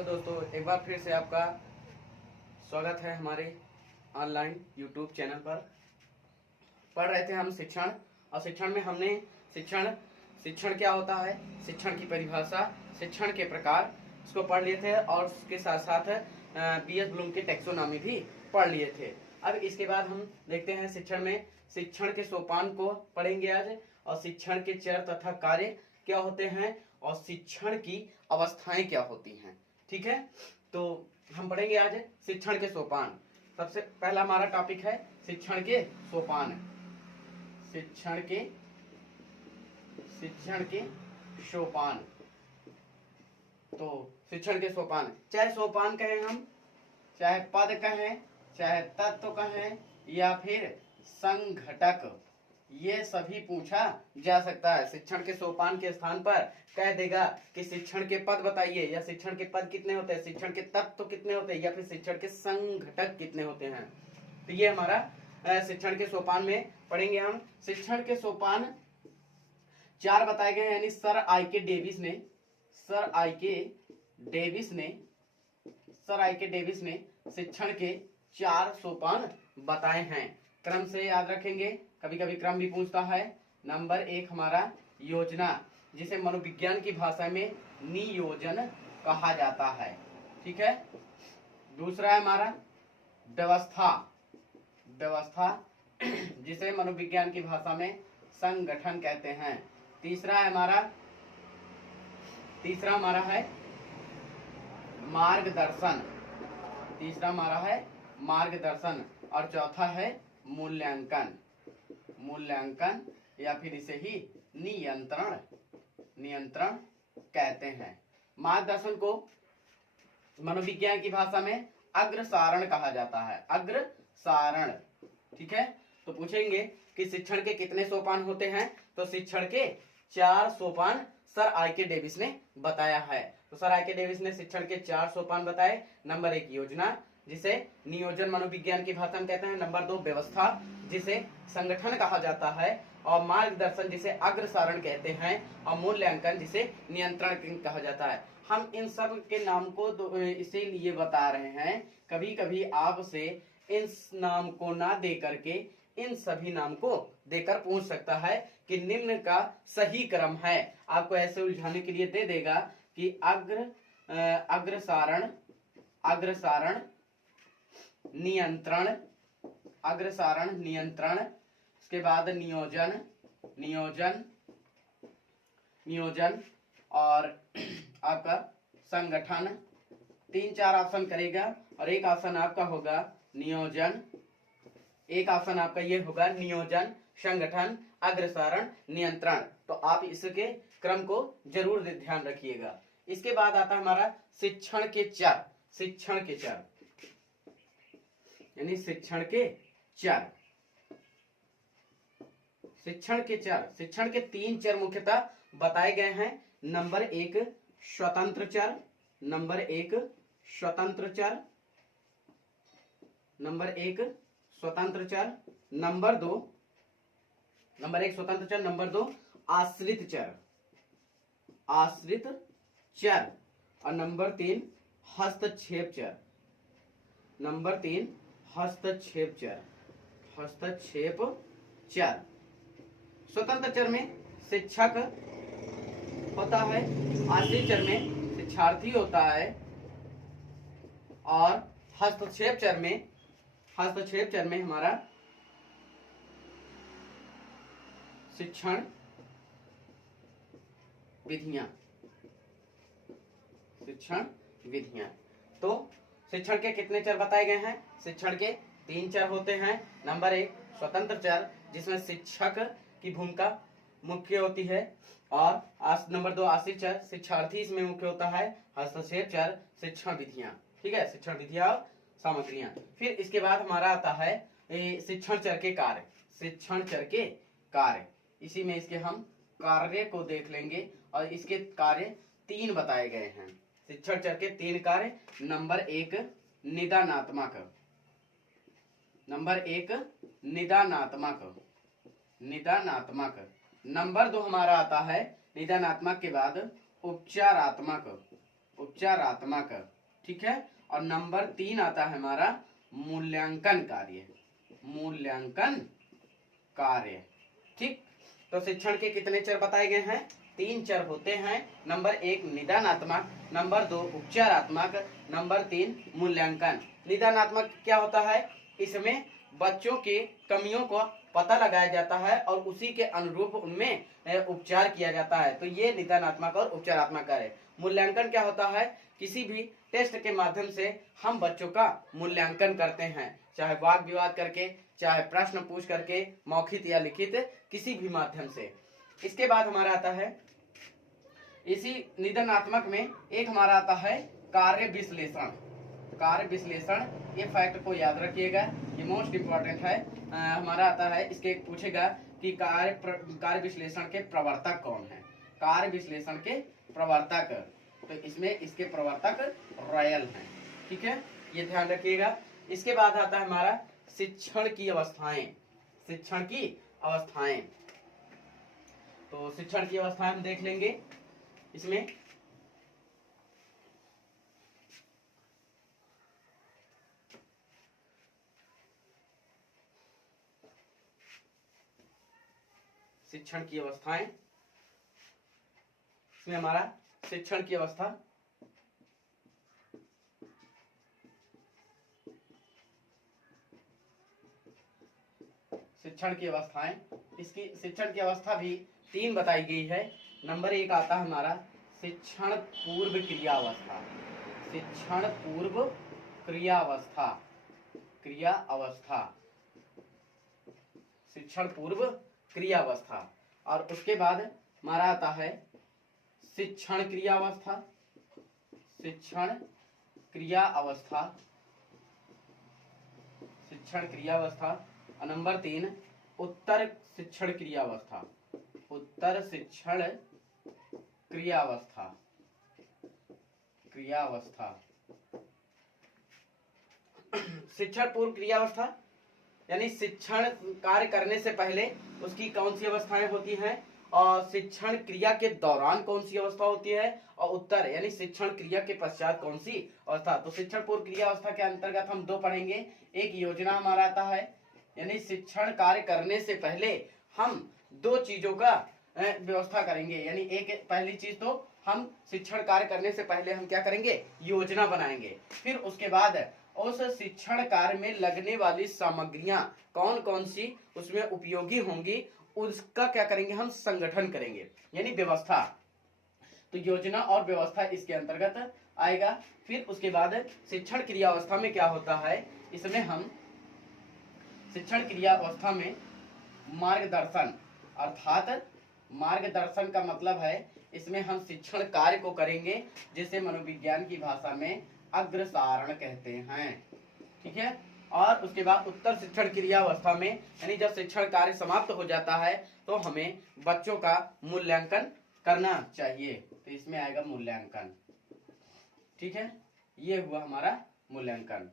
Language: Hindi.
हेलो दोस्तों, एक बार फिर से आपका स्वागत है हमारे ऑनलाइन यूट्यूब चैनल पर। पढ़ रहे थे हम शिक्षण, और शिक्षण में हमने शिक्षण क्या होता है, शिक्षण की परिभाषा, शिक्षण के प्रकार, इसको पढ़ लिए थे और उसके साथ साथ बीएस ब्लूम के टैक्सोनॉमी भी पढ़ लिए थे। अब इसके बाद हम देखते हैं शिक्षण में शिक्षण के सोपान को पढ़ेंगे आज, और शिक्षण के चर तथा कार्य क्या होते हैं, और शिक्षण की अवस्थाएं क्या होती हैं। ठीक है, तो हम पढ़ेंगे आज शिक्षण के सोपान। सबसे पहला हमारा टॉपिक है शिक्षण के सोपान। शिक्षण के सोपान। तो शिक्षण के सोपान, चाहे सोपान कहें हम, चाहे पद कहें, चाहे तत्व कहें, या फिर संघटक, ये सभी पूछा जा सकता है। शिक्षण के सोपान के स्थान पर कह देगा कि शिक्षण के पद बताइए, या शिक्षण के पद कितने होते हैं, शिक्षण के तत्व कितने होते हैं, या फिर शिक्षण के संघटक कितने होते हैं। तो ये हमारा शिक्षण के सोपान में पढ़ेंगे हम। शिक्षण के सोपान 4 बताए गए हैं, यानी सर आई के डेविस ने शिक्षण के 4 सोपान बताए हैं। क्रम से याद रखेंगे, कभी कभी क्रम भी पूछता है। नंबर 1 हमारा योजना, जिसे मनोविज्ञान की भाषा में नियोजन कहा जाता है। ठीक है। दूसरा है हमारा व्यवस्था, जिसे मनोविज्ञान की भाषा में संगठन कहते हैं। तीसरा हमारा है मार्गदर्शन, और चौथा है मूल्यांकन, या फिर इसे ही नियंत्रण कहते हैं। मार्गदर्शन को मनोविज्ञान की भाषा में अग्रसारण कहा जाता है, अग्रसारण। ठीक है। तो पूछेंगे कि शिक्षण के कितने सोपान होते हैं, तो शिक्षण के 4 सोपान सर आई के डेविस ने बताया है। तो सर आई के डेविस ने शिक्षण के 4 सोपान बताए। नंबर 1 योजना, जिसे नियोजन मनोविज्ञान की भाषा में कहते हैं। नंबर 2 व्यवस्था, जिसे संगठन कहा जाता है। और मार्गदर्शन, जिसे अग्रसारण कहते हैं। और मूल्यांकन, जिसे नियंत्रण कहा जाता है। हम इन सब के नाम को इसीलिए बता रहे हैं, कभी कभी आपसे इन नाम को ना दे करके इन सभी नाम को देकर पूछ सकता है कि निम्न का सही क्रम है। आपको ऐसे उलझाने के लिए दे देगा कि अग्रसारण, नियंत्रण, उसके बाद नियोजन और आपका संगठन। 3-4 ऑप्शन करेगा, और एक ऑप्शन आपका होगा नियोजन, एक ऑप्शन आपका ये होगा नियोजन, संगठन, अग्रसारण, नियंत्रण। तो आप इसके क्रम को जरूर ध्यान रखिएगा। इसके बाद आता है हमारा शिक्षण के चर, यानी शिक्षण के 3 चर मुख्यतः बताए गए हैं। नंबर 1 स्वतंत्र चर, नंबर 1 स्वतंत्र चर, नंबर 1 स्वतंत्र चर, नंबर 2 आश्रित चर, और नंबर 3 हस्तक्षेप चर, स्वतंत्र चर में शिक्षक होता है, आश्रित चर में शिक्षार्थी होता है, और हस्तक्षेप चर में हमारा शिक्षण विधियां। तो शिक्षण के कितने चर बताए गए हैं? शिक्षण के 3 चर होते हैं। नंबर 1 स्वतंत्र चर, जिसमें शिक्षक की भूमिका मुख्य होती है, और नंबर 2 आश्रित चर, शिक्षार्थी इसमें मुख्य होता है। हस्तक्षेप चर, शिक्षण विधियां। ठीक है, शिक्षण विधियां और सामग्रियां। फिर इसके बाद हमारा आता है शिक्षण चर के कार्य। इसी में इसके हम कार्य को देख लेंगे, और इसके कार्य 3 बताए गए हैं। शिक्षण चर के 3 कार्य। नंबर 1 निदानात्मक, नंबर 2 हमारा आता है निदानात्मक के बाद उपचारात्मक, उपचारात्मक, ठीक है। और नंबर 3 आता है हमारा मूल्यांकन कार्य, मूल्यांकन कार्य, ठीक। तो शिक्षण के कितने चर बताए गए हैं? 3 चर होते हैं। नंबर 1 निदानात्मक, नंबर 2 उपचारात्मक, नंबर 3 मूल्यांकन। निदानात्मक क्या होता है? इसमें बच्चों के कमियों को पता लगाया जाता है और उसी के अनुरूप उनमें उपचार किया जाता है। तो ये निदानात्मक और उपचारात्मक कार्य। मूल्यांकन क्या होता है? किसी भी टेस्ट के माध्यम से हम बच्चों का मूल्यांकन करते हैं, चाहे वाद विवाद करके, चाहे प्रश्न पूछ करके, मौखिक या लिखित, किसी भी माध्यम से। इसके बाद हमारा आता है इसी निदानात्मक में एक हमारा आता है कार्य विश्लेषण। कार्य विश्लेषण, ये फैक्ट को याद रखिएगा, ये मोस्ट इंपॉर्टेंट है। हमारा आता है, इसके पूछेगा कि कार्य विश्लेषण के प्रवर्तक कौन है? कार्य विश्लेषण के प्रवर्तक, तो इसमें इसके प्रवर्तक रॉयल हैं, ठीक है, ये ध्यान रखिएगा। इसके बाद आता है हमारा शिक्षण की अवस्थाएं। शिक्षण की अवस्थाएं, तो शिक्षण की अवस्थाएं हम देख लेंगे। इसमें शिक्षण की अवस्थाएं, इसमें हमारा शिक्षण की अवस्था, शिक्षण की अवस्थाएं, इसकी शिक्षण की अवस्था भी 3 बताई गई है। नंबर 1 आता है हमारा शिक्षण पूर्व क्रियावस्था। शिक्षण पूर्व क्रियावस्था, क्रियावस्था, शिक्षण पूर्व क्रियावस्था। और उसके बाद हमारा आता है शिक्षण क्रियावस्था, शिक्षण क्रियावस्था, शिक्षण क्रियावस्था। और नंबर 3 उत्तर शिक्षण क्रियावस्था, उत्तर शिक्षण क्रियावस्था, क्रियावस्था। शिक्षण पूर्व क्रियावस्था यानी शिक्षण कार्य करने से पहले उसकी कौन सी अवस्थाएं होती हैं, और शिक्षण क्रिया के दौरान कौन सी अवस्था होती है, और उत्तर यानी शिक्षण क्रिया के पश्चात कौन सी अवस्था। तो शिक्षण पूर्व क्रिया अवस्था के अंतर्गत हम 2 पढ़ेंगे। एक योजना हमारा आता है, यानी शिक्षण कार्य करने से पहले हम 2 चीजों का व्यवस्था करेंगे। यानी एक पहली चीज तो हम शिक्षण कार्य करने से पहले हम क्या करेंगे? योजना बनाएंगे। फिर उसके बाद उस शिक्षण कार्य में लगने वाली सामग्रियां कौन कौन सी उसमें उपयोगी होंगी, उसका क्या करेंगे? हम संगठन करेंगे, यानी व्यवस्था। तो योजना और व्यवस्था इसके अंतर्गत आएगा। फिर उसके बाद शिक्षण क्रिया अवस्था में क्या होता है, इसमें हम शिक्षण क्रिया अवस्था में मार्गदर्शन, अर्थात मार्गदर्शन का मतलब है इसमें हम शिक्षण कार्य को करेंगे, जिसे मनोविज्ञान की भाषा में अग्रसारण कहते हैं, ठीक है। और उसके बाद उत्तर शिक्षण क्रिया अवस्था में, यानी जब शिक्षण कार्य समाप्त हो जाता है तो हमें बच्चों का मूल्यांकन करना चाहिए, तो इसमें आएगा मूल्यांकन, ठीक है। ये हुआ हमारा मूल्यांकन।